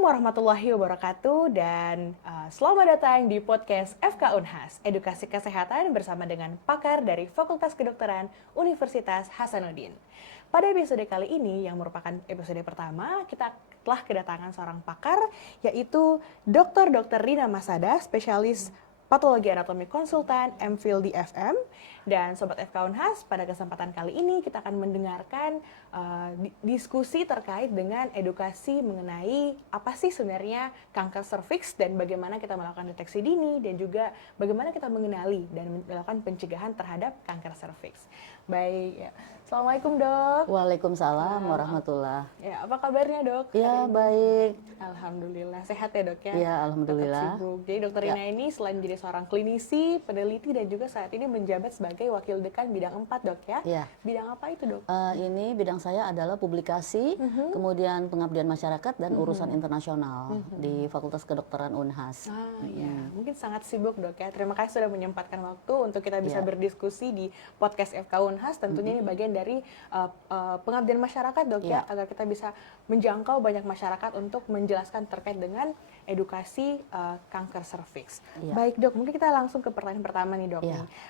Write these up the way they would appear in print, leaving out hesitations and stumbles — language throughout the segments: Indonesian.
Assalamualaikum warahmatullahi wabarakatuh dan selamat datang di podcast FK Unhas, Edukasi Kesehatan bersama dengan pakar dari Fakultas Kedokteran Universitas Hasanuddin. Pada episode kali ini yang merupakan episode pertama, kita telah kedatangan seorang pakar yaitu Dr. Rina Masada, spesialis Patologi Anatomi Konsultan MPhil di FM. Dan Sobat FK Unhas, pada kesempatan kali ini kita akan mendengarkan diskusi terkait dengan edukasi mengenai apa sih sebenarnya kanker serviks dan bagaimana kita melakukan deteksi dini dan juga bagaimana kita mengenali dan melakukan pencegahan terhadap kanker serviks. Baik, ya. Assalamualaikum dok. Waalaikumsalam warahmatullah. Ya, apa kabarnya dok? Ya baik. Alhamdulillah, sehat ya dok ya? Ya alhamdulillah. Tetap sibuk. Jadi dokter Rina ini selain menjadi seorang klinisi, peneliti dan juga saat ini menjabat sebagai Wakil Dekan Bidang 4 dok ya? Ya. Bidang apa itu dok? Ini bidang saya adalah publikasi, kemudian pengabdian masyarakat dan urusan internasional di Fakultas Kedokteran Unhas. Ya, mungkin sangat sibuk dok ya. Terima kasih sudah menyempatkan waktu untuk kita bisa berdiskusi di podcast FK Unhas. Tentunya ini bagian dari pengabdian masyarakat dok ya, agar kita bisa menjangkau banyak masyarakat untuk menjelaskan terkait dengan edukasi kanker serviks. Baik dok, mungkin kita langsung ke pertanyaan pertama nih dok.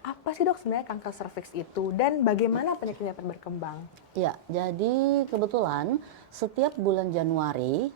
Apa sih dok sebenarnya kanker serviks itu dan bagaimana penyakitnya dapat berkembang? Ya, jadi kebetulan setiap bulan Januari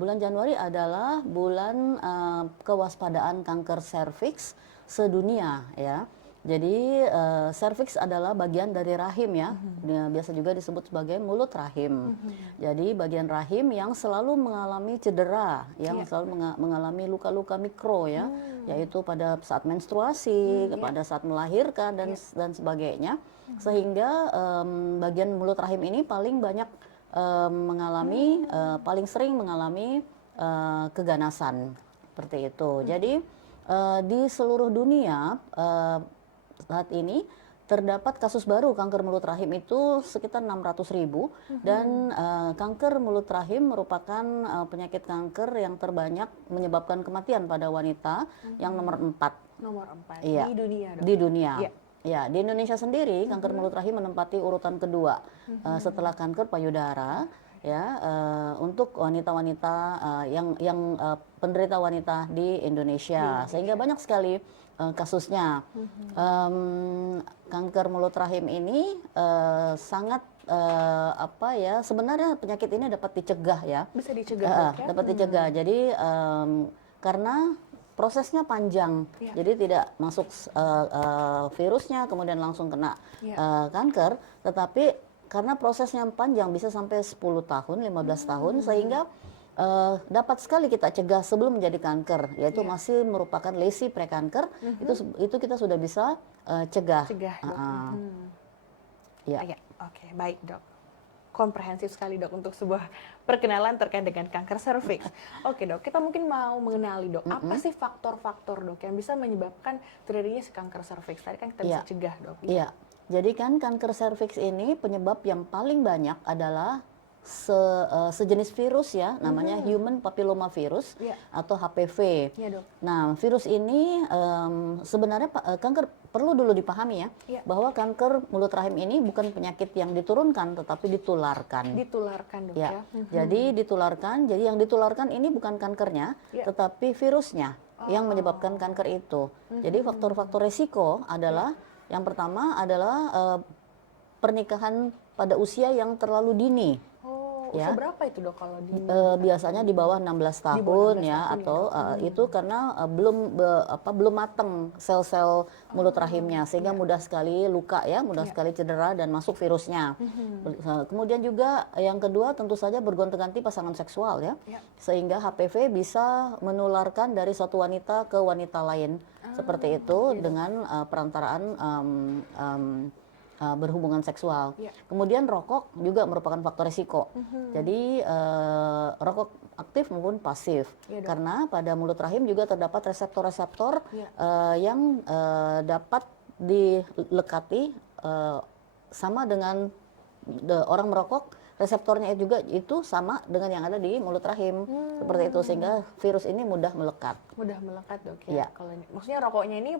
bulan Januari adalah bulan kewaspadaan kanker serviks sedunia ya. Jadi serviks adalah bagian dari rahim ya, biasa juga disebut sebagai mulut rahim. Jadi bagian rahim yang selalu mengalami cedera, yang selalu mengalami luka-luka mikro ya, yaitu pada saat menstruasi, pada saat melahirkan dan sebagainya. Sehingga bagian mulut rahim ini paling banyak mengalami, paling sering mengalami keganasan seperti itu. Jadi di seluruh dunia saat ini terdapat kasus baru kanker mulut rahim itu sekitar 600.000 dan kanker mulut rahim merupakan penyakit kanker yang terbanyak menyebabkan kematian pada wanita yang nomor 4. Nomor 4 Iya. di dunia dok? Di dunia. Ya, di Indonesia sendiri kanker mulut rahim menempati urutan kedua setelah kanker payudara. Ya, untuk wanita-wanita yang penderita wanita di Indonesia, sehingga banyak sekali kasusnya. Kanker mulut rahim ini sangat sebenarnya penyakit ini dapat dicegah ya. Bisa dicegah dok ya? Dapat dicegah. Jadi karena prosesnya panjang, jadi tidak masuk virusnya kemudian langsung kena kanker, tetapi karena prosesnya panjang bisa sampai 10 tahun, 15 tahun sehingga dapat sekali kita cegah sebelum menjadi kanker, yaitu masih merupakan lesi prekanker, itu kita sudah bisa cegah. Oke, baik dok. Komprehensif sekali dok untuk sebuah perkenalan terkait dengan kanker serviks. Oke dok, kita mungkin mau mengenali dok, apa sih faktor-faktor dok yang bisa menyebabkan terjadinya si kanker serviks? Tadi kan kita bisa cegah dok. Iya. Jadi kan kanker serviks ini penyebab yang paling banyak adalah sejenis virus ya, namanya human papilloma virus atau HPV. Dok. Nah, virus ini sebenarnya kanker perlu dulu dipahami ya, bahwa kanker mulut rahim ini bukan penyakit yang diturunkan tetapi ditularkan. Ditularkan dok ya. Jadi ditularkan, jadi yang ditularkan ini bukan kankernya, tetapi virusnya yang menyebabkan kanker itu. Jadi faktor-faktor resiko adalah yang pertama adalah pernikahan pada usia yang terlalu dini. Usia berapa itu dok kalau di biasanya di bawah 16 tahun ya, atau itu karena belum matang sel-sel mulut rahimnya sehingga mudah sekali luka ya, mudah sekali cedera dan masuk virusnya. Kemudian juga yang kedua tentu saja bergonta-ganti pasangan seksual ya, sehingga HPV bisa menularkan dari satu wanita ke wanita lain seperti itu dengan perantaraan berhubungan seksual. Kemudian rokok juga merupakan faktor risiko. Jadi rokok aktif maupun pasif. Karena pada mulut rahim juga terdapat reseptor-reseptor yang dapat dilekati sama dengan orang merokok reseptornya juga itu sama dengan yang ada di mulut rahim. Seperti itu, sehingga virus ini mudah melekat. Mudah melekat dok Iya. ya. Kalau ini, maksudnya rokoknya ini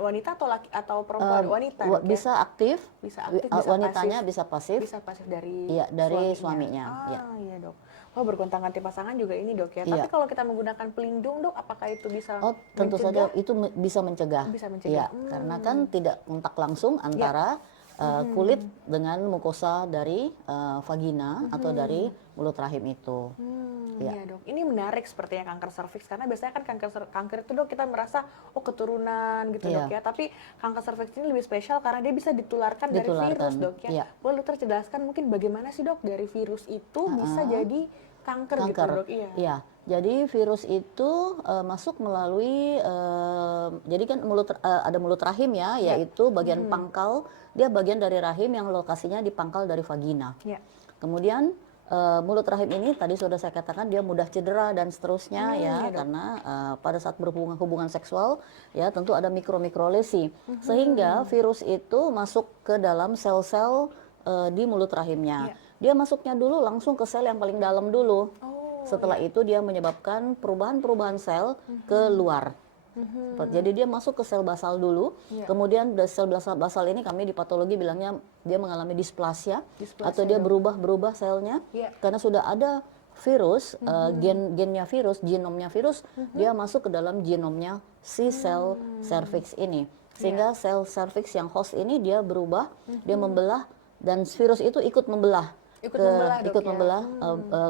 wanita atau laki atau perempuan? Wanita dok ya? Bisa aktif, Bisa aktif, bisa wanitanya pasif. bisa pasif. Bisa pasif dari Iya, dari suaminya. Ah iya dok. Wah, bergonta-ganti pasangan juga ini dok ya. Iya. Tapi kalau kita menggunakan pelindung dok, apakah itu bisa Oh, tentu mencegah? saja itu bisa mencegah. Bisa mencegah. Iya, karena kan tidak kontak langsung antara kulit dengan mukosa dari vagina atau dari mulut rahim itu. Iya dok, ini menarik sepertinya kanker serviks karena biasanya kan kanker itu dok kita merasa keturunan gitu dok ya, tapi kanker serviks ini lebih spesial karena dia bisa ditularkan dari virus dok ya. Iya. Boleh dokter jelaskan mungkin bagaimana sih dok dari virus itu bisa jadi kanker gitu dok? Iya. Jadi virus itu masuk melalui jadi kan ada mulut rahim ya, yaitu bagian pangkal, dia bagian dari rahim yang lokasinya di pangkal dari vagina. Iya. Kemudian mulut rahim ini tadi sudah saya katakan dia mudah cedera dan seterusnya ya, karena pada saat berhubungan seksual ya tentu ada mikro lesi, sehingga virus itu masuk ke dalam sel-sel di mulut rahimnya. Dia masuknya dulu langsung ke sel yang paling dalam dulu. Setelah itu dia menyebabkan perubahan sel ke luar. Jadi dia masuk ke sel basal dulu, kemudian dari sel basal ini kami di patologi bilangnya dia mengalami displasia atau dia berubah selnya karena sudah ada virus, gennya virus, genomnya virus, dia masuk ke dalam genomnya si sel serviks ini, sehingga sel serviks yang host ini dia berubah, dia membelah dan virus itu ikut membelah. Ikut membelah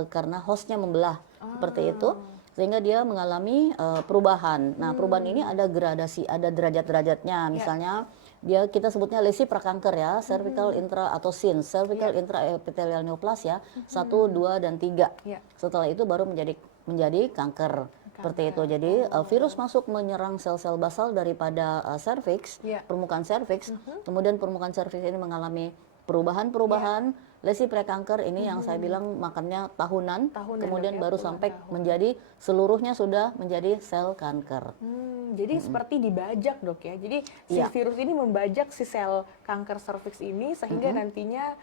karena hostnya membelah seperti itu, sehingga dia mengalami perubahan. Nah, perubahan ini ada gradasi, ada derajat-derajatnya. Misalnya kita sebutnya lesi prakanker ya, cervical intra atau SIN, cervical intraepithelial neoplasia 1, 2 dan 3. Setelah itu baru menjadi kanker. Seperti itu. Jadi virus masuk menyerang sel-sel basal daripada serviks, permukaan serviks. Kemudian permukaan serviks ini mengalami perubahan, lesi prekanker ini yang saya bilang makannya tahunan kemudian baru sampai menjadi seluruhnya sudah menjadi sel kanker. Jadi seperti dibajak dok ya. Jadi si virus ini membajak si sel kanker serviks ini sehingga nantinya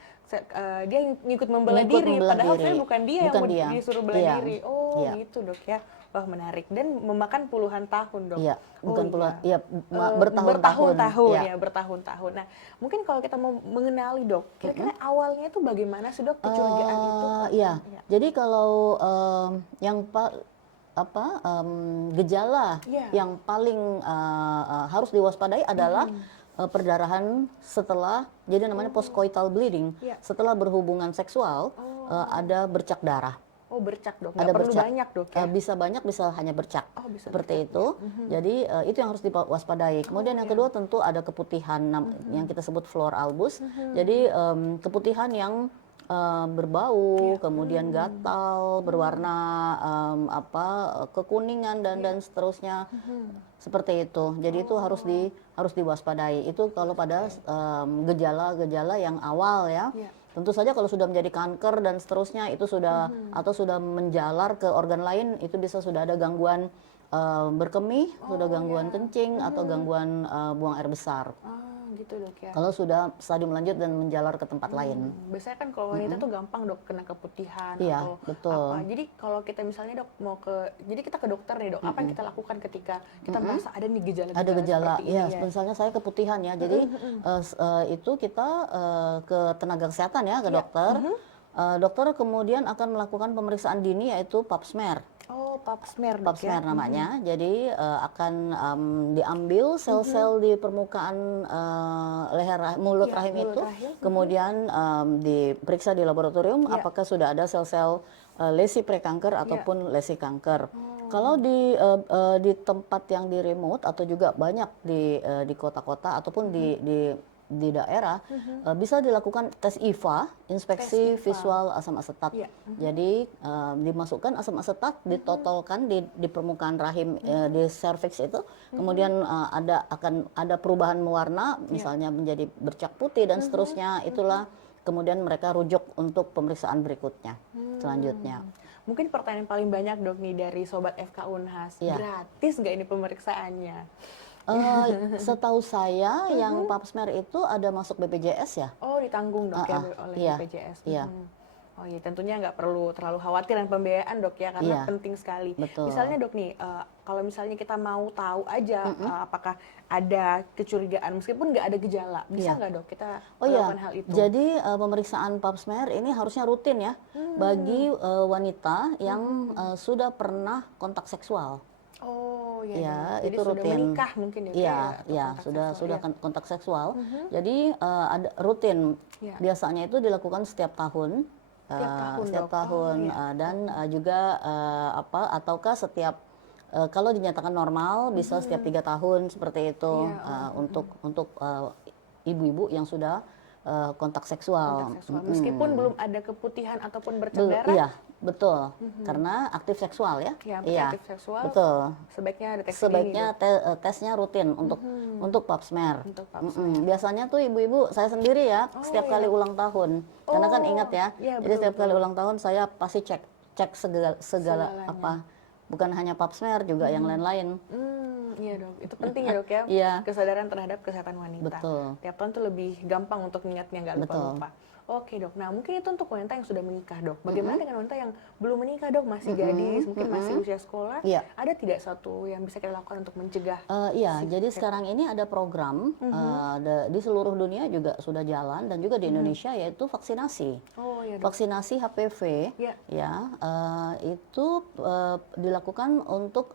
dia ngikut membelah diri. Padahal sebenarnya bukan dia yang disuruh belah diri. Oh gitu dok ya. Wah menarik dan memakan puluhan tahun dok. Iya, bukan puluhan, iya bertahun-tahun ya, bertahun-tahun. Nah, mungkin kalau kita mau mengenali dok, kira-kira awalnya itu bagaimana sih dok kecurigaan itu? Iya, jadi kalau gejala yang paling harus diwaspadai adalah perdarahan setelah, jadi namanya postcoital bleeding, setelah berhubungan seksual ada bercak darah. Oh bercak dok, nggak perlu banyak dok ya? Bisa banyak, bisa hanya bercak, bisa seperti itu. Jadi itu yang harus diwaspadai. Kemudian yang kedua tentu ada keputihan yang kita sebut flor albus. Jadi keputihan yang berbau, kemudian gatal, berwarna kekuningan dan seterusnya, seperti itu. Jadi itu harus diwaspadai. Itu kalau pada gejala-gejala yang awal ya. Tentu saja kalau sudah menjadi kanker dan seterusnya itu sudah atau sudah menjalar ke organ lain, itu bisa sudah ada gangguan berkemih, sudah gangguan kencing atau gangguan buang air besar. Gitu dok ya. Kalau sudah stadium lanjut dan menjalar ke tempat lain. Biasanya kan kalau wanita tuh gampang dok kena keputihan atau apa. Jadi kalau kita misalnya dok jadi kita ke dokter nih dok, apa yang kita lakukan ketika kita merasa ada nih gejala-gejala seperti ini ya? Misalnya saya keputihan ya, jadi itu kita ke tenaga kesehatan ya, ke dokter. Dokter kemudian akan melakukan pemeriksaan dini yaitu pap smear. Oh, pap smear dok, pap smear namanya. Jadi akan diambil sel-sel di permukaan mulut rahim itu, kemudian diperiksa di laboratorium apakah sudah ada sel-sel lesi prekanker ataupun lesi kanker. Kalau di tempat yang di remote atau juga banyak di kota-kota ataupun di daerah bisa dilakukan tes IVA, inspeksi visual asam asetat. Jadi dimasukkan asam asetat, ditotolkan di permukaan rahim di serviks itu, kemudian akan ada perubahan warna, misalnya menjadi bercak putih dan seterusnya. Itulah kemudian mereka rujuk untuk pemeriksaan berikutnya selanjutnya. Mungkin pertanyaan paling banyak dok nih dari sobat FK Unhas, gratis nggak ini pemeriksaannya? Setahu saya yang pap smear itu ada masuk BPJS ya. Oh ditanggung dok ya oleh BPJS. Iya. Oh iya, tentunya nggak perlu terlalu khawatir dengan pembiayaan dok ya, karena Iya, penting sekali. betul. Misalnya dok nih, kalau misalnya kita mau tahu aja apakah ada kecurigaan meskipun nggak ada gejala, bisa Iya. nggak dok kita Oh melakukan iya, hal itu? jadi pemeriksaan pap smear ini harusnya rutin ya bagi wanita yang sudah pernah kontak seksual. Oh iya Ya, dok, jadi itu sudah rutin. menikah mungkin ya, Iya, atau iya, kontak sudah seksual, ya. kontak seksual. Jadi ada rutin. Iya. Biasanya itu dilakukan setiap tahun. Tiap tahun Setiap dok. Oh tahun iya. dan juga ataukah setiap kalau dinyatakan normal bisa setiap 3 tahun seperti itu Iya, untuk ibu-ibu yang sudah kontak seksual. Kontak seksual. Meskipun belum ada keputihan ataupun Belum, bercak darah, iya, betul. Karena aktif seksual ya. ya Iya, aktif seksual, betul. sebaiknya deteksi dini Sebaiknya dok. tesnya rutin untuk pap smear. Untuk pap Biasanya tuh ibu-ibu saya sendiri ya setiap kali ulang tahun. Karena kan ingat ya, iya, jadi setiap kali ulang tahun saya pasti cek segala Segalanya. apa. Bukan hanya pap smear juga yang lain-lain. Iya dok, itu penting ya dok ya, Iya. kesadaran terhadap kesehatan wanita. Betul. Tiap tahun tuh lebih gampang untuk ingatnya, nggak lupa-lupa. Oke dok, nah mungkin itu untuk wanita yang sudah menikah dok. Bagaimana dengan wanita yang belum menikah dok, masih gadis, mungkin masih usia sekolah? Iya. Ada tidak satu yang bisa kita lakukan untuk mencegah? Iya, jadi sekarang ini ada program di seluruh dunia juga sudah jalan dan juga di Indonesia yaitu vaksinasi. Oh iya dok. Vaksinasi HPV Iya. ya itu dilakukan untuk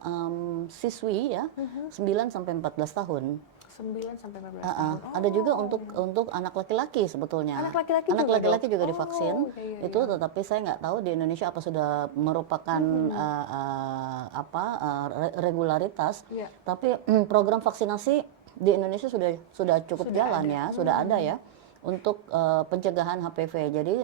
siswi ya 9 sampai 14 tahun. 9 sampai 14 tahun. Ada juga untuk anak laki-laki sebetulnya. Anak laki-laki Anak juga, laki-laki dok? juga Oh, divaksin. iya, Itu tetapi saya nggak tahu di Indonesia apa sudah merupakan regularitas. Iya. Tapi program vaksinasi di Indonesia sudah cukup jalan ya, sudah ada ya untuk pencegahan HPV. Jadi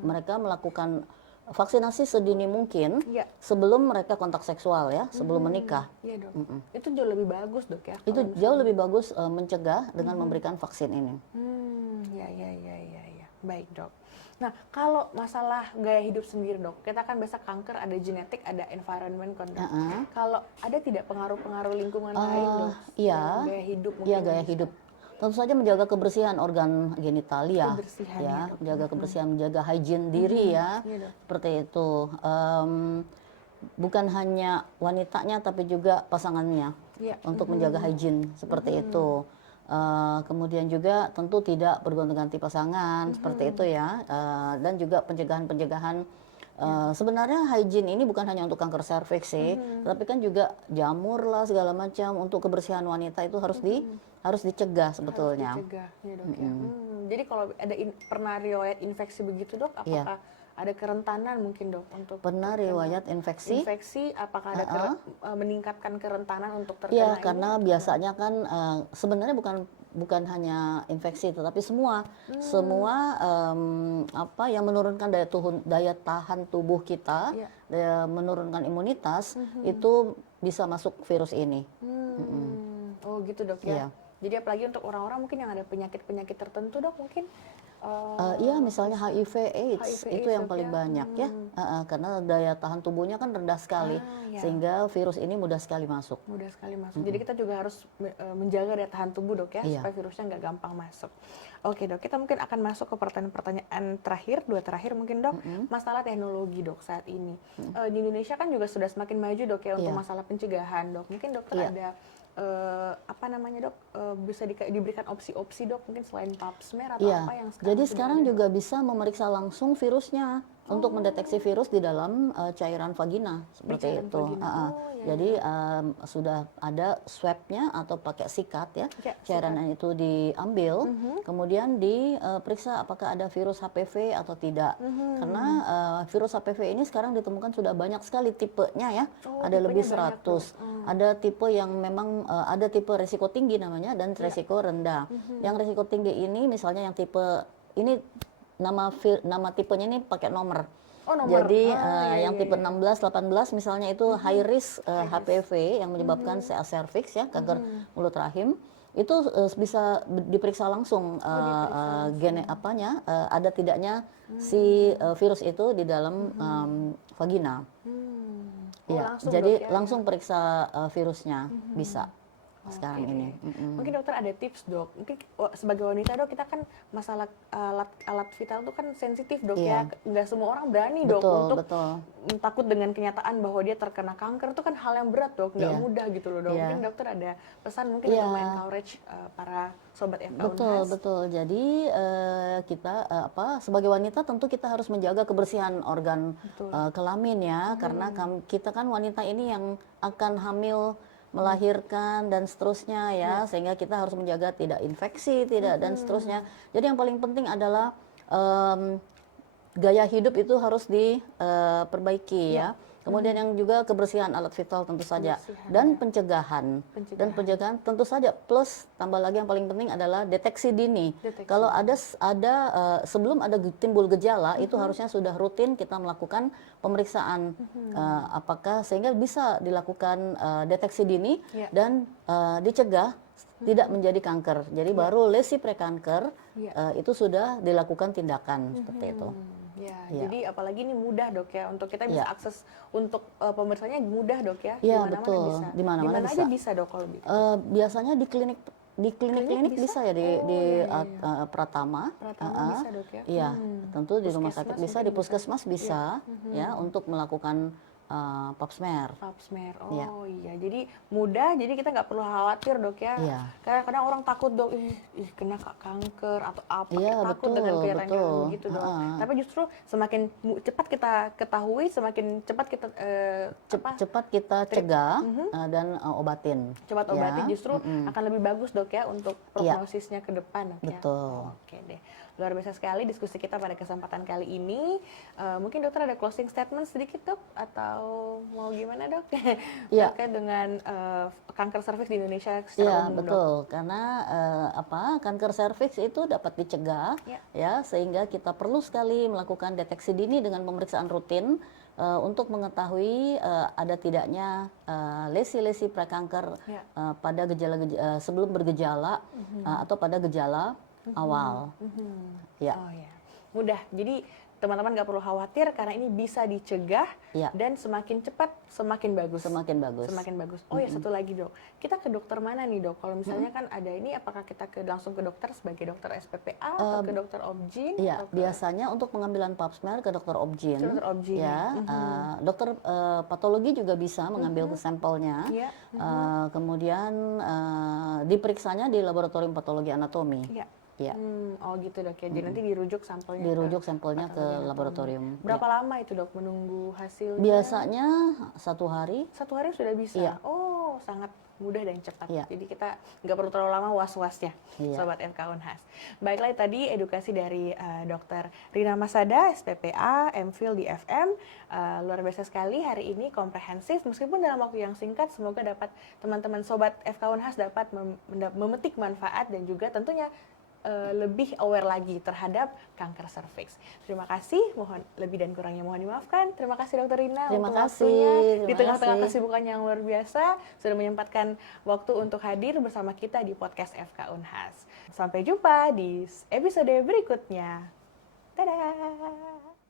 mereka melakukan vaksinasi sedini mungkin Iya. sebelum mereka kontak seksual ya, sebelum menikah. Iya dok. Itu jauh lebih bagus dok ya. Itu jauh lebih bagus mencegah dengan memberikan vaksin ini. Ya. Baik dok. Nah kalau masalah gaya hidup sendiri dok, kita kan biasa kanker ada genetik, ada environment kan dok. Kalau ada tidak pengaruh-pengaruh lingkungan lain dok? Iya, Gaya hidup mungkin. iya gaya hidup. Tentu saja menjaga kebersihan organ genitalia, Kebersihan, ya, ya, dok. menjaga kebersihan, menjaga hygiene diri ya, Iya, dok. seperti itu. Bukan hanya wanitanya tapi juga pasangannya Iya. untuk menjaga hygiene seperti itu. Kemudian juga tentu tidak bergonta-ganti pasangan seperti itu ya, dan juga pencegahan-pencegahan. Sebenarnya hygiene ini bukan hanya untuk kanker serviks sih, tapi kan juga jamur lah segala macam untuk kebersihan wanita itu harus dicegah sebetulnya. Harus dicegah, ya dok ya. Jadi kalau ada pernah riwayat infeksi begitu dok, apakah ada kerentanan mungkin dok untuk Pernah riwayat infeksi? infeksi? Apakah ada meningkatkan kerentanan untuk terkena Iya, ini? karena biasanya kan sebenarnya bukan hanya infeksi, tetapi semua yang menurunkan daya tahan tubuh kita, menurunkan imunitas itu bisa masuk virus ini. Oh gitu dok ya. Iya. Jadi apalagi untuk orang-orang mungkin yang ada penyakit-penyakit tertentu dok mungkin. Iya, misalnya HIV/AIDS HIV/AIDS itu yang dok paling ya. banyak ya, karena daya tahan tubuhnya kan rendah sekali, Iya. sehingga virus ini mudah sekali masuk. Mudah sekali masuk. Jadi kita juga harus menjaga daya tahan tubuh dok ya, Iya. supaya virusnya nggak gampang masuk. Oke dok, kita mungkin akan masuk ke pertanyaan-pertanyaan terakhir, 2 terakhir mungkin dok. Masalah teknologi dok saat ini. Di Indonesia kan juga sudah semakin maju dok ya untuk Iya. masalah pencegahan dok. Mungkin dokter Iya. ada apa namanya dok, bisa diberikan opsi-opsi dok mungkin selain pap smear atau Iya, apa yang sekarang jadi sudah sekarang ada, juga bisa memeriksa langsung virusnya untuk mendeteksi virus di dalam cairan vagina seperti cairan itu. vagina. Oh, iya, Jadi sudah ada swabnya atau pakai sikat ya, Ya, cairan itu diambil, kemudian diperiksa apakah ada virus HPV atau tidak. Karena virus HPV ini sekarang ditemukan sudah banyak sekali tipenya ya, Oh, ada lebih tipenya banyak, 100. Ada tipe yang memang ada tipe resiko tinggi namanya dan resiko rendah. Yang resiko tinggi ini misalnya yang tipe ini nama tipenya ini pakai nomor. Oh, nomor. Jadi Iya, yang iya, tipe iya. 16, 18 misalnya itu high risk HPV yang menyebabkan CA cervix ya, kanker mulut rahim. Itu bisa diperiksa langsung ada tidaknya si virus itu di dalam vagina. Oh, Ya, langsung jadi dok ya. langsung periksa virusnya bisa. sekarang Oke ini. deh. Mungkin dokter ada tips dok. Mungkin sebagai wanita dok, kita kan masalah alat vital itu kan sensitif dok Iya. ya. Nggak semua orang berani dok Betul, untuk betul. takut dengan kenyataan bahwa dia terkena kanker. Itu kan hal yang berat dok, nggak Iya. mudah gitu loh dok. Iya. Mungkin dokter ada pesan mungkin Iya. untuk encourage para sobat FK Betul, Unhas. betul. Jadi kita sebagai wanita tentu kita harus menjaga kebersihan organ Betul. kelamin ya, karena kita kan wanita ini yang akan hamil, melahirkan dan seterusnya ya, sehingga kita harus menjaga tidak infeksi, tidak dan seterusnya. Jadi yang paling penting adalah gaya hidup itu harus diperbaiki ya. Kemudian yang juga kebersihan alat vital tentu saja, dan pencegahan. Dan pencegahan tentu saja, plus tambah lagi yang paling penting adalah deteksi dini. Kalau ada sebelum ada timbul gejala itu harusnya sudah rutin kita melakukan pemeriksaan, apakah sehingga bisa dilakukan deteksi dini dan dicegah tidak menjadi kanker. Jadi baru lesi prekanker itu sudah dilakukan tindakan seperti itu. Ya, jadi apalagi ini mudah dok ya, untuk kita bisa akses untuk pemeriksaannya mudah dok ya. Iya, Dimana-mana betul. bisa. Dimana-mana Dimana aja bisa dok kalau gitu. Biasanya di klinik bisa ya, di Pratama. Bisa dok ya. Iya, tentu di rumah sakit Puskesmas bisa, di mungkin puskesmas bisa ya untuk melakukan pap smear. Pap smear. Oh iya, jadi mudah, jadi kita nggak perlu khawatir dok ya. Iya. Karena kadang orang takut dok, ih kena kanker atau apa, Iya, kita takut dengan kelihatannya betul. begitu dok. Tapi justru semakin cepat kita ketahui, semakin cepat kita Cepat kita cegah dan obatin. cepat ya. obatin justru akan lebih bagus dok ya untuk prognosisnya ke depan dok ya. Betul. Oke deh, luar biasa sekali diskusi kita pada kesempatan kali ini. Mungkin dokter ada closing statement sedikit dok, atau mau gimana dok? Iya. Terkait dengan kanker serviks di Indonesia Iya, secara umum dok. betul. Karena kanker serviks itu dapat dicegah ya, sehingga kita perlu sekali melakukan deteksi dini dengan pemeriksaan rutin untuk mengetahui ada tidaknya lesi-lesi prekanker pada gejala sebelum bergejala atau pada gejala awal. Ya. Oh ya, mudah. Jadi teman-teman nggak perlu khawatir karena ini bisa dicegah dan semakin cepat semakin bagus. Semakin bagus. Semakin bagus. Oh ya, satu lagi dok, kita ke dokter mana nih dok? Kalau misalnya kan ada ini, apakah kita langsung ke dokter sebagai dokter SPPA atau ke dokter Obgyn? Iya, biasanya untuk pengambilan pap smear ke dokter Obgyn. Dokter Obgyn. Ya, dokter patologi juga bisa mengambil sampelnya. Kemudian diperiksanya di laboratorium patologi anatomi. Ya. Oh gitu dok ya. Jadi nanti dirujuk sampelnya. Dirujuk sampelnya ke laboratorium. Berapa lama itu dok menunggu hasilnya? Biasanya 1 hari. 1 hari sudah bisa. Iya. Oh, sangat mudah dan cepat. Iya. Jadi kita nggak perlu terlalu lama was-wasnya, sobat FK Unhas. Baiklah, tadi edukasi dari Dr. Rina Masada, SPPA, MPhil di FM. Luar biasa sekali hari ini, komprehensif. Meskipun dalam waktu yang singkat, semoga dapat teman-teman sobat FK Unhas dapat memetik manfaat dan juga tentunya lebih aware lagi terhadap kanker serviks. Terima kasih, mohon lebih dan kurangnya mohon dimaafkan. Terima kasih Dr. Rina Terima untuk kasih. waktunya. Di Terima tengah-tengah kasih. kesibukannya yang luar biasa, sudah menyempatkan waktu untuk hadir bersama kita di podcast FK Unhas. Sampai jumpa di episode berikutnya. Dadah!